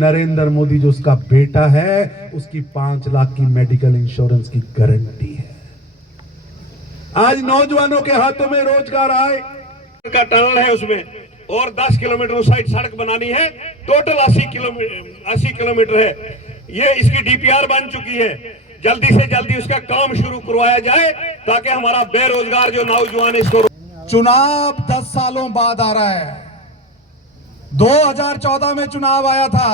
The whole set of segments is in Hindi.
नरेंद्र मोदी जो उसका बेटा है, उसकी 5 लाख की मेडिकल इंश्योरेंस की गारंटी है। आज नौजवानों के हाथों में रोजगार आए का टनल है उसमें, और 10 किलोमीटर उस साइड सड़क बनानी है। टोटल 80 किलोमीटर है। ये इसकी डीपीआर बन चुकी है। जल्दी से जल्दी उसका काम शुरू करवाया जाए ताकि हमारा बेरोजगार जो नौजवान है इसको। चुनाव 10 सालों बाद आ रहा है। 2014 में चुनाव आया था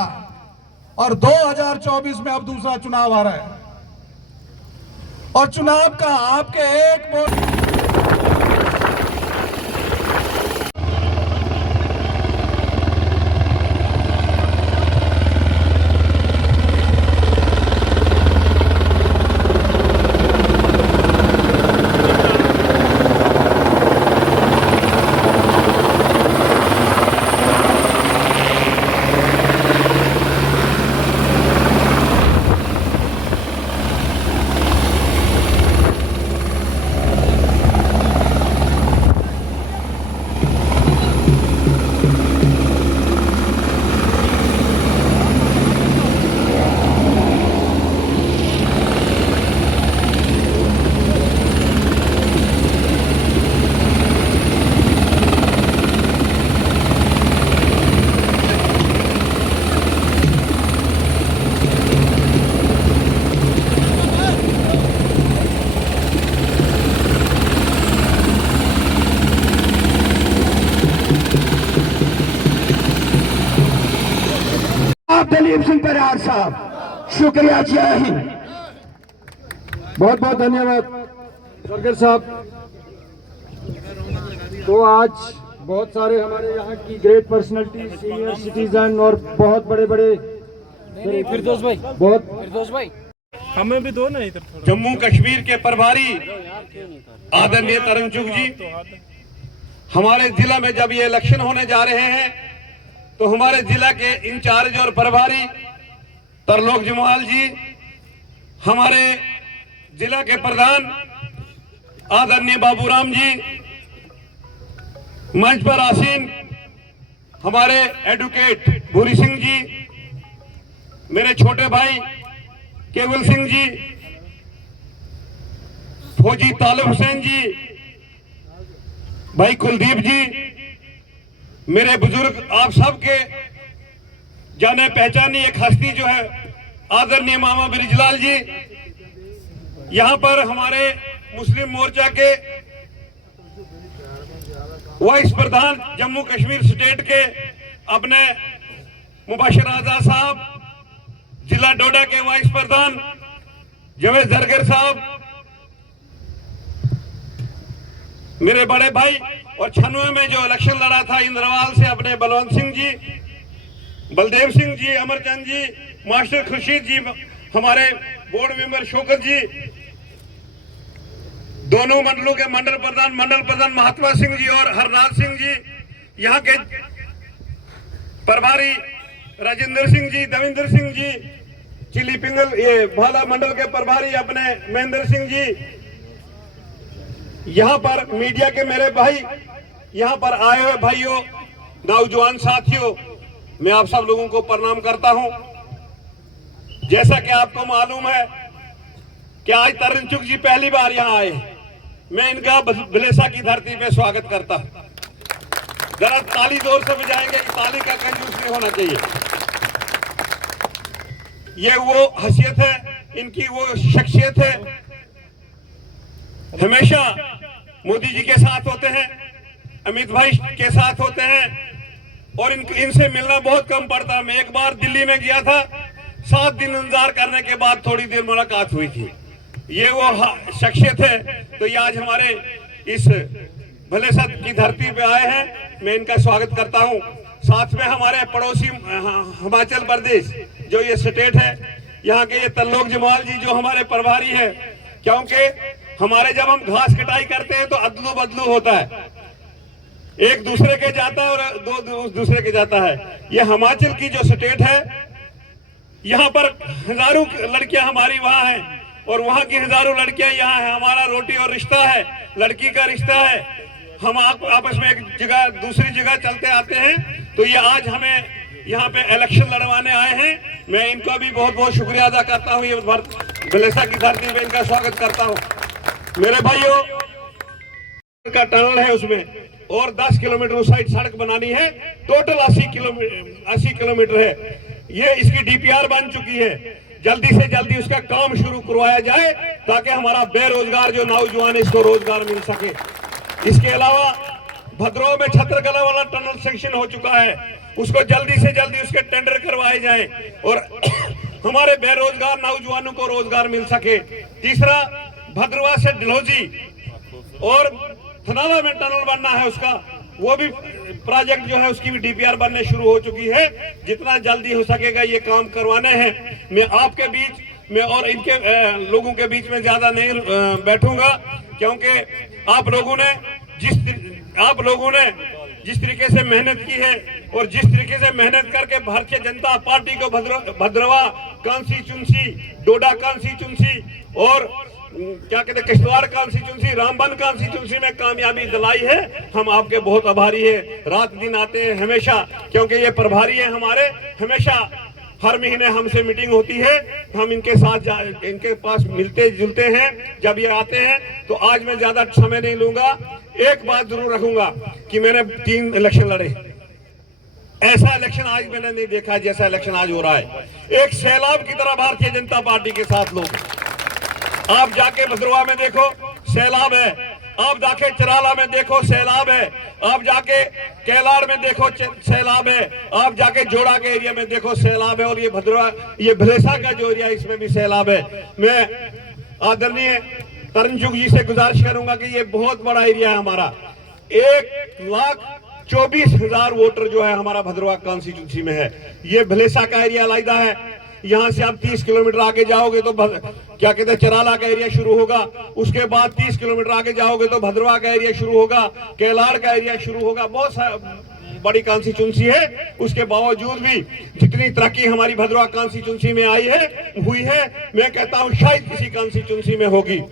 और 2024 में अब दूसरा चुनाव आ रहा है, और चुनाव का आपके एक वोट दलीप सिंह परिहार साहब, शुक्रिया, जय हिंद। बहुत बहुत धन्यवाद सरगर साहब। तो आज बहुत सारे हमारे यहाँ की ग्रेट पर्सनालिटी, सीनियर सिटीजन और बहुत बड़े बड़े फिरदौस भाई, फिरदौस भाई हमें भी दो ना इधर। जम्मू कश्मीर के प्रभारी आदरणीय तरन चुग जी, हमारे जिला में जब ये इलेक्शन होने जा रहे हैं तो हमारे जिला के इंचार्ज और प्रभारी तरलोक जमाल जी, हमारे जिला के प्रधान आदरणीय बाबूराम जी, मंच पर आसीन हमारे एडवोकेट भूरी सिंह जी, मेरे छोटे भाई केवल सिंह जी, फौजी तालिब हुसैन जी, भाई कुलदीप जी, मेरे बुजुर्ग, आप सबके जाने पहचानी एक हस्ती जो है आदरणीय मामा ब्रिजलाल जी, यहां पर हमारे मुस्लिम मोर्चा के वाइस प्रधान जम्मू कश्मीर स्टेट के अपने मुबशर आजाद साहब, जिला डोडा के वाइस प्रधान जवेद जरगर साहब, मेरे बड़े भाई और 96 में जो इलेक्शन लड़ा था इंद्रवाल से अपने बलवंत सिंह जी, बलदेव सिंह जी, अमरचंद जी, मास्टर खुर्शीद जी, हमारे बोर्ड मेंबर शौकत जी, दोनों मंडलों के मंडल प्रधान महात्मा सिंह जी और हरनाथ सिंह जी, यहाँ के प्रभारी राजेंद्र सिंह जी, देवेंद्र सिंह जी, चिली पिंगल, ये भाला मंडल के प्रभारी अपने महेंद्र सिंह जी, यहाँ पर मीडिया के मेरे भाई, यहाँ पर आए हुए भाइयों, नौजवान साथियों, मैं आप सब लोगों को प्रणाम करता हूं। जैसा कि आपको मालूम है कि आज तरन चुग जी पहली बार यहाँ आए, मैं इनका भलेसा की धरती पे स्वागत करता हूं। जरा ताली जोर से बजाएंगे कि ताली का कंजूस नहीं होना चाहिए। ये वो हैसियत है इनकी, वो शख्सियत है, हमेशा मोदी जी के साथ होते हैं, अमित भाई के साथ होते हैं, और इनसे मिलना बहुत कम पड़ता। मैं एक बार दिल्ली में गया था, 7 दिन इंतजार करने के बाद थोड़ी देर मुलाकात हुई थी। ये वो शख्सियत है। तो ये आज हमारे इस भले सद की धरती पे आए हैं, मैं इनका स्वागत करता हूं। साथ में हमारे पड़ोसी हिमाचल प्रदेश जो ये स्टेट है, यहाँ के ये तरलोक जमाल जी जो हमारे प्रभारी है, क्योंकि हमारे जब हम घास कटाई करते हैं तो अदलू बदलू होता है, एक दूसरे के जाता है और दो दूसरे के जाता है। ये हिमाचल की जो स्टेट है, यहाँ पर हजारों लड़कियां हमारी वहाँ हैं और वहाँ की हजारों लड़कियां यहाँ हैं। हमारा रोटी और रिश्ता है, लड़की का रिश्ता है। हम आपस में एक जगह दूसरी जगह चलते आते हैं। तो ये आज हमें यहाँ पे इलेक्शन लड़वाने आए हैं। मैं इनको भी बहुत बहुत शुक्रिया अदा करता हूँ। ये भलेसा की धरती पे इनका स्वागत करता हूँ। मेरे भाइयों का टनल है उसमें, और 10 किलोमीटर उस साइड सड़क बनानी है। टोटल 80 किलोमीटर है। ये इसकी डीपीआर बन चुकी है। जल्दी से जल्दी उसका काम शुरू करवाया जाए ताकि हमारा बेरोजगार जो नौजवान है इसको रोजगार मिल सके। इसके अलावा भद्रवाह में छत्रकला वाला टनल सेक्शन हो चुका है, उसको जल्दी से जल्दी उसके टेंडर करवाए जाए और हमारे बेरोजगार नौजवानों को रोजगार मिल सके। तीसरा, भद्रवाह से डलहौजी और थनाला में टनल बनना है, उसका वो भी प्रोजेक्ट जो है उसकी भी डीपीआर बनने शुरू हो चुकी है। जितना जल्दी हो सकेगा ये काम करवाने हैं। मैं आपके बीच में और इनके लोगों के बीच में ज्यादा नहीं बैठूंगा, क्योंकि आप लोगों ने जिस तरीके से मेहनत की है और जिस तरीके से मेहनत करके भारतीय जनता पार्टी को भद्रवाह कॉन्स्टिट्यूंसी, डोडा कॉन्स्टिट्यूंसी और क्या कहते हैं किश्तवाड़ कॉन्स्टिट्यूंसी, रामबन कॉन्स्टिट्यूंसी में कामयाबी दिलाई है। हम आपके बहुत आभारी है। रात दिन आते हैं हमेशा, क्योंकि ये प्रभारी है हमारे। हमेशा हर महीने हमसे मीटिंग होती है, हम इनके साथ इनके पास मिलते जुलते हैं जब ये आते हैं। तो आज मैं ज्यादा समय नहीं लूंगा। एक बात जरूर रखूंगा कि मैंने 3 इलेक्शन लड़े, ऐसा इलेक्शन आज मैंने नहीं देखा जैसा इलेक्शन आज हो रहा है। एक सैलाब की तरह भारतीय जनता पार्टी के साथ लोग। आप जाके भद्रवाह में देखो सैलाब है, आप जाके चराला में देखो सैलाब है, आप जाके कैलाड़ में देखो सैलाब है, आप जाके जोड़ा के एरिया में देखो सैलाब है, और ये भद्रवाह, ये भलेसा का जो एरिया इसमें भी सैलाब है। मैं आदरणीय तरनजुग जी से गुजारिश करूंगा कि ये बहुत बड़ा एरिया है हमारा। 1,24,000 वोटर जो है हमारा भद्रवाह कॉन्स्टिट्यूंसी में है। ये भलेसा का एरिया अलग है। यहाँ से आप 30 किलोमीटर आगे जाओगे तो क्या कहते हैं चराला का एरिया शुरू होगा, उसके बाद 30 किलोमीटर आगे जाओगे तो भद्रवाह का एरिया शुरू होगा, कैलाड़ का एरिया शुरू होगा। बहुत बड़ी कॉन्स्टिट्यूंसी है। उसके बावजूद भी जितनी तरक्की हमारी भद्रवाह कॉन्स्टिट्यूंसी में हुई है, मैं कहता हूँ शायद किसी कॉन्स्टिट्यूंसी में होगी।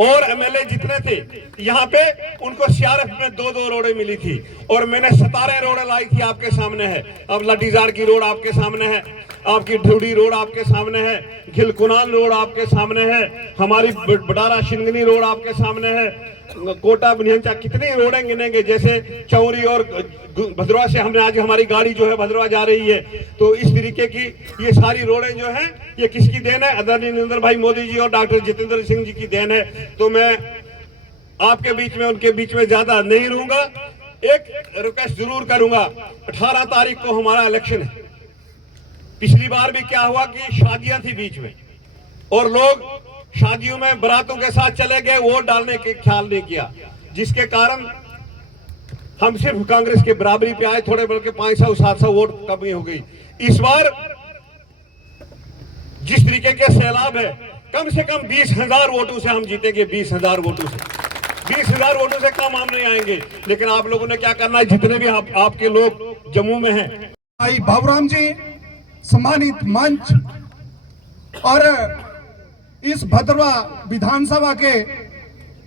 और एमएलए जितने थे यहाँ पे, उनको सीआरएफ में 2-2 रोडें मिली थी, और मैंने 17 रोडें लाई थी। आपके सामने है। अब लटीजार की रोड आपके सामने है, आपकी ढूढ़ी रोड आपके सामने है, खिलकुनान रोड आपके सामने है, हमारी बटारा शिंगनी रोड आपके सामने है, कोटा बुनियांचा, कितनी रोडें गिनेंगे। जैसे चौरी और भद्रवाह से हमने आज हमारी गाड़ी जो है भद्रवाह जा रही है। तो इस तरीके की ये सारी रोडें जो हैं, ये किसकी देन है? आदरणीय नरेंद्र भाई मोदी जी और डॉक्टर जितेंद्र सिंह जी की देन है। तो मैं आपके बीच में, उनके बीच में ज्यादा नहीं रहूंगा। एक रिक्वेस्ट जरूर करूंगा, 18 तारीख को हमारा इलेक्शन है। पिछली बार भी क्या हुआ कि शादियां थी बीच में, और लोग शादियों में बारातों के साथ चले गए, वोट डालने के ख्याल नहीं किया, जिसके कारण हम सिर्फ कांग्रेस के बराबरी पे आए। थोड़े बल्कि 500-700 वोट कमी हो गई। इस बार जिस तरीके के सैलाब है, कम से कम 20,000 वोटों से हम जीतेंगे। 20,000 वोटों से, 20,000 वोटों से कम हम नहीं आएंगे। लेकिन आप लोगों ने क्या करना है, जितने भी आपके लोग जम्मू में हैं, भाई बाबूराम जी, सम्मानित मंच और इस भद्रवाह विधानसभा के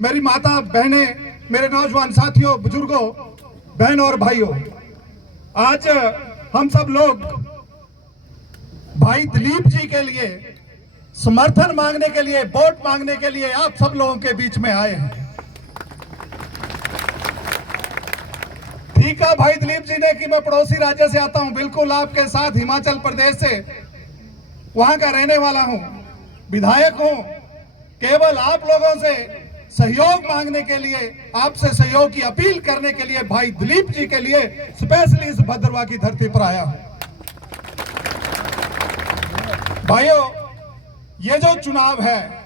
मेरी माता बहने, मेरे नौजवान साथियों, बुजुर्गों, बहन और भाइयों, आज हम सब लोग भाई दिलीप जी के लिए समर्थन मांगने के लिए, वोट मांगने के लिए आप सब लोगों के बीच में आए हैं। ठीक है भाई दिलीप जी ने कि मैं पड़ोसी राज्य से आता हूं, बिल्कुल आपके साथ हिमाचल प्रदेश से वहां का रहने वाला हूं, विधायक हूं। केवल आप लोगों से सहयोग मांगने के लिए, आपसे सहयोग की अपील करने के लिए भाई दिलीप जी के लिए स्पेशली इस भद्रवाह की धरती पर आया हूं। भाइयों, ये जो चुनाव है,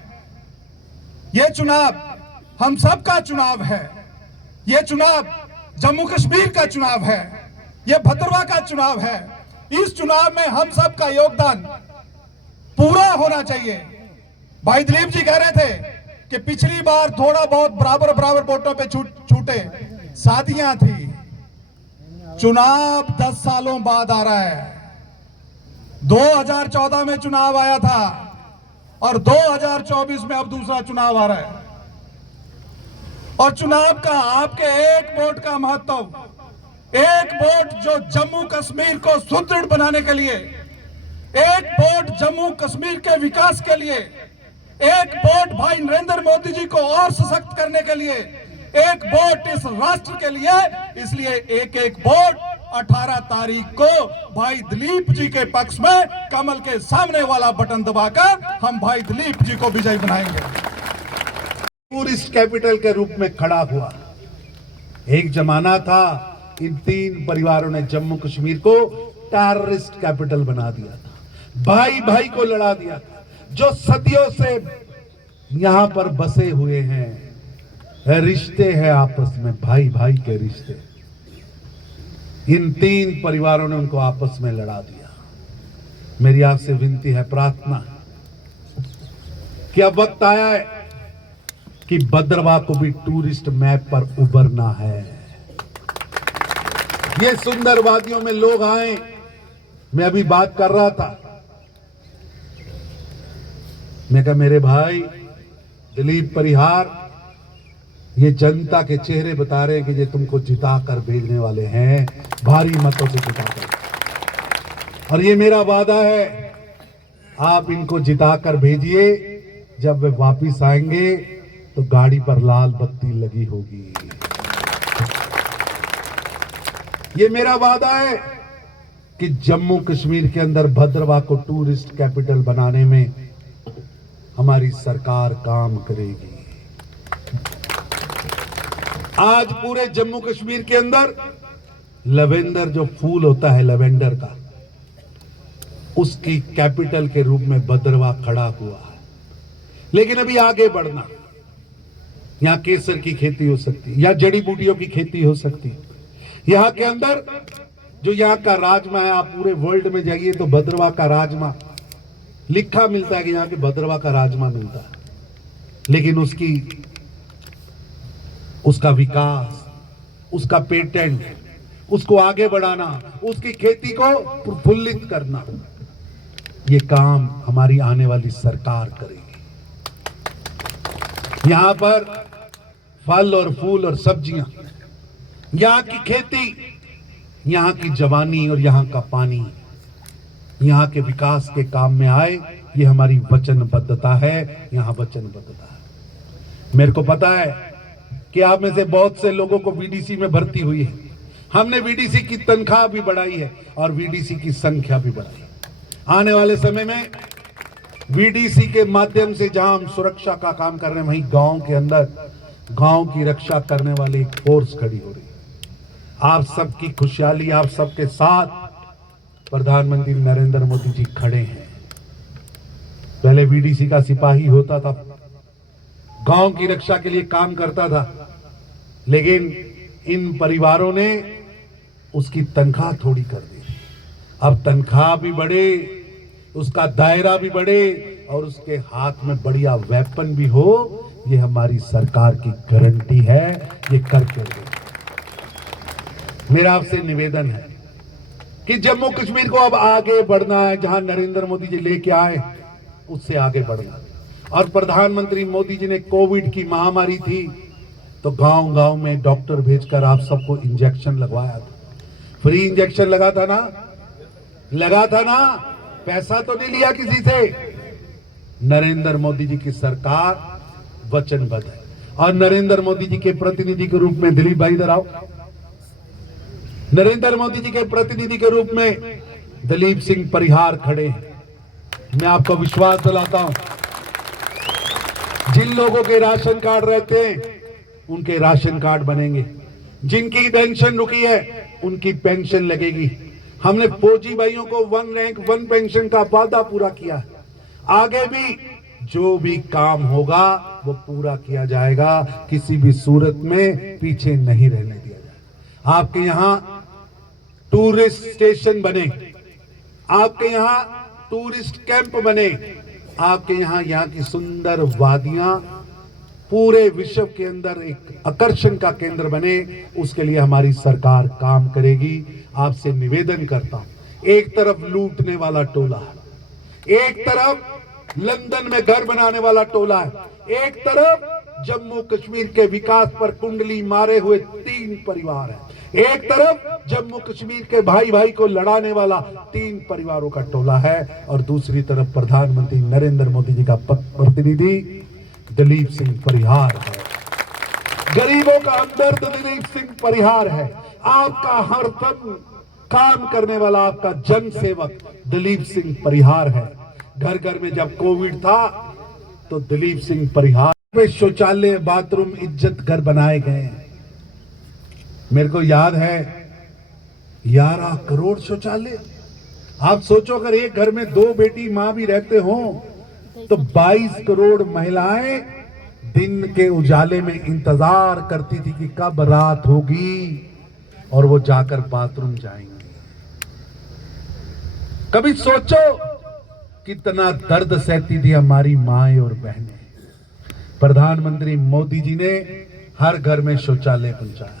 ये चुनाव हम सबका चुनाव है। ये चुनाव जम्मू कश्मीर का चुनाव है, ये भद्रवाह का चुनाव है। इस चुनाव में हम सबका योगदान पूरा होना चाहिए। भाई दिलीप जी कह रहे थे कि पिछली बार थोड़ा बहुत बराबर वोटों पे छूटे, शादियां थी। चुनाव 10 सालों बाद आ रहा है। 2014 में चुनाव आया था और 2024 में अब दूसरा चुनाव आ रहा है। और चुनाव का आपके एक वोट का महत्व एक वोट जो जम्मू कश्मीर को सुदृढ़ बनाने के लिए, एक वोट जम्मू कश्मीर के विकास के लिए, एक वोट भाई नरेंद्र मोदी जी को और सशक्त करने के लिए, एक वोट इस राष्ट्र के लिए। इसलिए एक एक वोट 18 तारीख को भाई दिलीप जी के पक्ष में कमल के सामने वाला बटन दबाकर हम भाई दिलीप जी को विजयी बनाएंगे। टूरिस्ट कैपिटल के रूप में खड़ा हुआ। एक जमाना था इन 3 परिवारों ने जम्मू कश्मीर को टेररिस्ट कैपिटल बना दिया था, भाई भाई को लड़ा दिया था। जो सदियों से यहां पर बसे हुए हैं, रिश्ते हैं आपस में, भाई भाई के रिश्ते, इन 3 परिवारों ने उनको आपस में लड़ा दिया। मेरी आपसे विनती है, प्रार्थना कि अब वक्त आया है कि भद्रवाह को भी टूरिस्ट मैप पर उभरना है। ये सुंदर वादियों में लोग आए। मैं अभी बात कर रहा था, मैं कहा मेरे भाई दिलीप परिहार, ये जनता के चेहरे बता रहे हैं कि ये तुमको जिता कर भेजने वाले हैं, भारी मतों से जिताकर। और ये मेरा वादा है, आप इनको जिताकर भेजिए। जब वे वापिस आएंगे तो गाड़ी पर लाल बत्ती लगी होगी। ये मेरा वादा है कि जम्मू कश्मीर के अंदर भद्रवाह को टूरिस्ट कैपिटल बनाने में हमारी सरकार काम करेगी। आज पूरे जम्मू कश्मीर के अंदर लवेंडर जो फूल होता है, लवेंडर का, उसकी कैपिटल के रूप में भद्रवाह खड़ा हुआ है। लेकिन अभी आगे बढ़ना, यहां केसर की खेती हो सकती है, या जड़ी बूटियों की खेती हो सकती है। यहां के अंदर जो यहां का राजमा है, आप पूरे वर्ल्ड में जाइए तो भद्रवाह का राजमा लिखा मिलता है कि यहां के भद्रवाह का राजमा मिलता है। लेकिन उसका विकास, उसका पेटेंट, उसको आगे बढ़ाना, उसकी खेती को प्रफुल्लित करना, ये काम हमारी आने वाली सरकार करेगी। यहां पर फल और फूल और सब्जियां, यहां की खेती, यहां की जवानी और यहां का पानी यहां के विकास के काम में आए, ये हमारी वचनबद्धता है। यहां वचनबद्धता है। मेरे को पता है कि आप में से बहुत से लोगों को वीडीसी में भर्ती हुई है। हमने वीडीसी की तनख्वाह भी बढ़ाई है और वीडीसी की संख्या भी बढ़ाई है। आने वाले समय में वीडीसी के माध्यम से जहां हम सुरक्षा का काम कर रहे हैं, वहीं गांव के अंदर गांव की रक्षा करने वाली एक फोर्स खड़ी हो रही है। आप सबकी खुशहाली, आप सबके साथ प्रधानमंत्री नरेंद्र मोदी जी खड़े हैं। पहले वीडीसी का सिपाही होता था, गांव की रक्षा के लिए काम करता था, लेकिन इन परिवारों ने उसकी तनख्वाह थोड़ी कर दी। अब तनख्वाह भी बढ़े, उसका दायरा भी बढ़े और उसके हाथ में बढ़िया वेपन भी हो, ये हमारी सरकार की गारंटी है। ये करके दे। मेरा आपसे निवेदन है कि जम्मू कश्मीर को अब आगे बढ़ना है। जहां नरेंद्र मोदी जी लेके आए, उससे आगे बढ़ना। और प्रधानमंत्री मोदी जी ने कोविड की महामारी थी तो गांव गांव में डॉक्टर भेजकर आप सबको इंजेक्शन लगवाया था। फ्री इंजेक्शन लगा था ना, पैसा तो नहीं लिया किसी से। नरेंद्र मोदी जी की सरकार वचनबद्ध है। और नरेंद्र मोदी जी के प्रतिनिधि के रूप में दिलीप भाई इधर आओ। नरेंद्र मोदी जी के प्रतिनिधि के रूप में दिलीप सिंह परिहार खड़े हैं। मैं आपको विश्वास दिलाता हूं, जिन लोगों के राशन कार्ड रहते हैं उनके राशन कार्ड बनेंगे, जिनकी पेंशन रुकी है उनकी पेंशन लगेगी। हमने फौजी भाइयों को 1 रैंक 1 पेंशन का वादा पूरा किया है। आगे भी जो भी काम होगा वो पूरा किया जाएगा, किसी भी सूरत में पीछे नहीं रहने दिया जाएगा। आपके यहां टूरिस्ट स्टेशन बने, आपके यहां टूरिस्ट कैंप बने, आपके यहाँ की सुंदर वादियां पूरे विश्व के अंदर एक आकर्षण का केंद्र बने, उसके लिए हमारी सरकार काम करेगी। आपसे निवेदन करता हूं, एक तरफ लूटने वाला टोला है, एक तरफ लंदन में घर बनाने वाला टोला है, एक तरफ जम्मू कश्मीर के विकास पर कुंडली मारे हुए 3 परिवार हैं। एक तरफ जम्मू कश्मीर के भाई भाई को लड़ाने वाला 3 परिवारों का टोला है और दूसरी तरफ प्रधानमंत्री नरेंद्र मोदी जी का प्रतिनिधि दिलीप सिंह परिहार है। गरीबों का हमदर्द दिलीप सिंह परिहार है। आपका हरदम काम करने वाला आपका जन सेवक दिलीप सिंह परिहार है। घर घर में जब कोविड था तो दिलीप सिंह परिहार में शौचालय, बाथरूम, इज्जत घर बनाए गए। मेरे को याद है 11 करोड़ शौचालय। आप सोचो अगर एक घर में 2 बेटी मां भी रहते हो तो 22 करोड़ महिलाएं दिन के उजाले में इंतजार करती थी कि कब रात होगी और वो जाकर बाथरूम जाएंगे। कभी सोचो कितना दर्द सहती थी हमारी माएं और बहनें। प्रधानमंत्री मोदी जी ने हर घर में शौचालय पहुंचाया।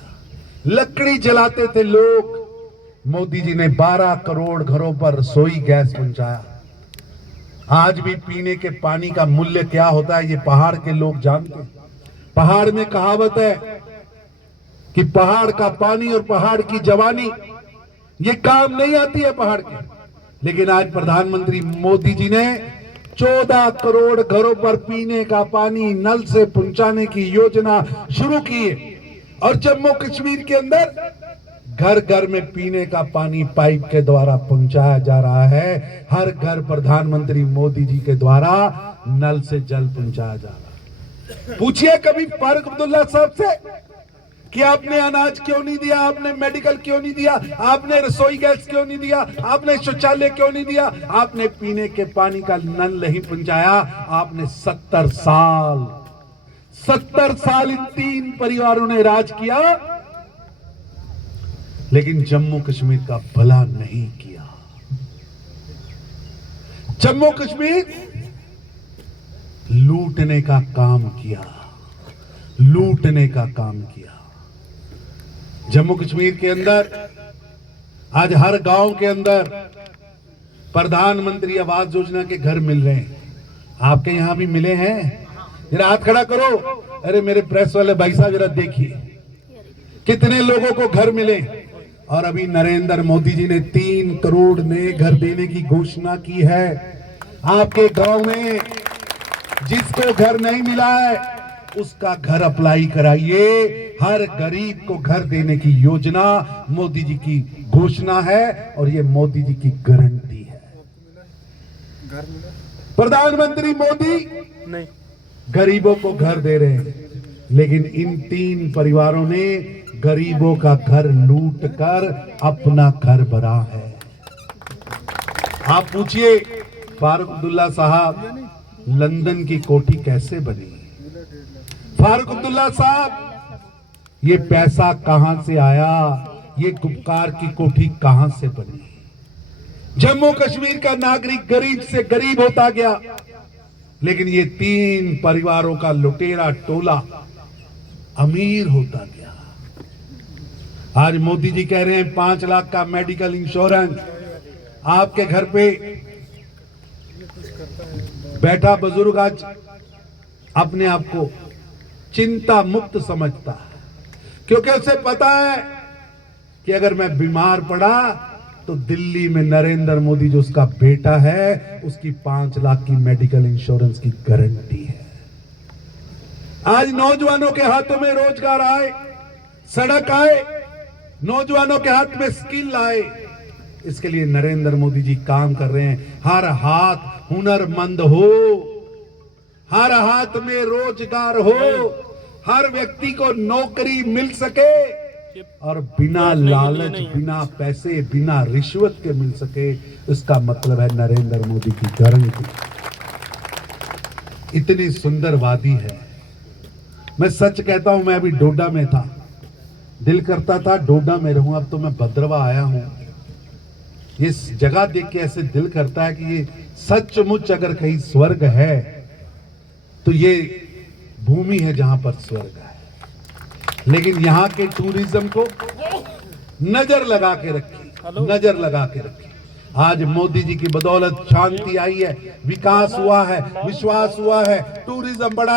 लकड़ी जलाते थे लोग, मोदी जी ने 12 करोड़ घरों पर रसोई गैस पहुंचाया। आज भी पीने के पानी का मूल्य क्या होता है ये पहाड़ के लोग जानते हैं। पहाड़ में कहावत है कि पहाड़ का पानी और पहाड़ की जवानी ये काम नहीं आती है पहाड़ के। लेकिन आज प्रधानमंत्री मोदी जी ने 14 करोड़ घरों पर पीने का पानी नल से पहुंचाने की योजना शुरू की है और जम्मू कश्मीर के अंदर घर घर में पीने का पानी पाइप के द्वारा पहुंचाया जा रहा है। हर घर प्रधानमंत्री मोदी जी के द्वारा नल से जल पहुंचाया जा रहा है। पूछिए कभी फारूक अब्दुल्ला साहब से कि आपने अनाज क्यों नहीं दिया, आपने मेडिकल क्यों नहीं दिया, आपने रसोई गैस क्यों नहीं दिया, आपने शौचालय क्यों नहीं दिया, आपने पीने के पानी का नल नहीं पहुंचाया। आपने 70 साल इन 3 परिवारों ने राज किया लेकिन जम्मू कश्मीर का भला नहीं किया। जम्मू कश्मीर लूटने का काम किया, लूटने का काम किया। जम्मू कश्मीर के अंदर आज हर गांव के अंदर प्रधानमंत्री आवास योजना के घर मिल रहे हैं। आपके यहां भी मिले हैं? जरा हाथ खड़ा करो। अरे मेरे प्रेस वाले भाई साहब जरा देखिए कितने लोगों को घर मिले। और अभी नरेंद्र मोदी जी ने 3 करोड़ नए घर देने की घोषणा की है। आपके गांव में जिसको घर नहीं मिला है उसका घर अप्लाई कराइए। हर गरीब को घर देने की योजना मोदी जी की घोषणा है और ये मोदी जी की गारंटी है। प्रधानमंत्री मोदी नहीं गरीबों को घर दे रहे हैं लेकिन इन 3 परिवारों ने गरीबों का घर लूट कर अपना घर भरा है। आप पूछिए फारूक अब्दुल्ला साहब लंदन की कोठी कैसे बनी? फारूक अब्दुल्ला साहब ये पैसा कहां से आया? ये गुपकार की कोठी कहां से बनी? जम्मू कश्मीर का नागरिक गरीब से गरीब होता गया लेकिन ये 3 परिवारों का लुटेरा टोला अमीर होता गया। आज मोदी जी कह रहे हैं 5 लाख का मेडिकल इंश्योरेंस। आपके घर पे बैठा बुजुर्ग आज अपने आप को चिंता मुक्त समझता है क्योंकि उसे पता है कि अगर मैं बीमार पड़ा तो दिल्ली में नरेंद्र मोदी जो उसका बेटा है उसकी 5 लाख की मेडिकल इंश्योरेंस की गारंटी है। आज नौजवानों के हाथों में रोजगार आए, सड़क आए, नौजवानों के हाथ में स्किल आए, इसके लिए नरेंद्र मोदी जी काम कर रहे हैं। हर हाथ हुनरमंद हो, हर हाथ में रोजगार हो, हर व्यक्ति को नौकरी मिल सके और बिना लालच, बिना पैसे, बिना रिश्वत के मिल सके। इसका मतलब है नरेंद्र मोदी की गारंटी। इतनी सुंदर वादी है। मैं सच कहता हूं, मैं अभी डोडा में था, दिल करता था डोडा में रहूं। अब तो मैं भद्रवा आया हूं। इस जगह देख के ऐसे दिल करता है कि ये सचमुच अगर कहीं स्वर्ग है तो ये भूमि है जहां पर स्वर्ग है। लेकिन यहाँ के टूरिज्म को नजर लगा के रखी, नजर लगा के रखी। आज मोदी जी की बदौलत शांति आई है, विकास हुआ है, विश्वास हुआ है, टूरिज्म बढ़ा।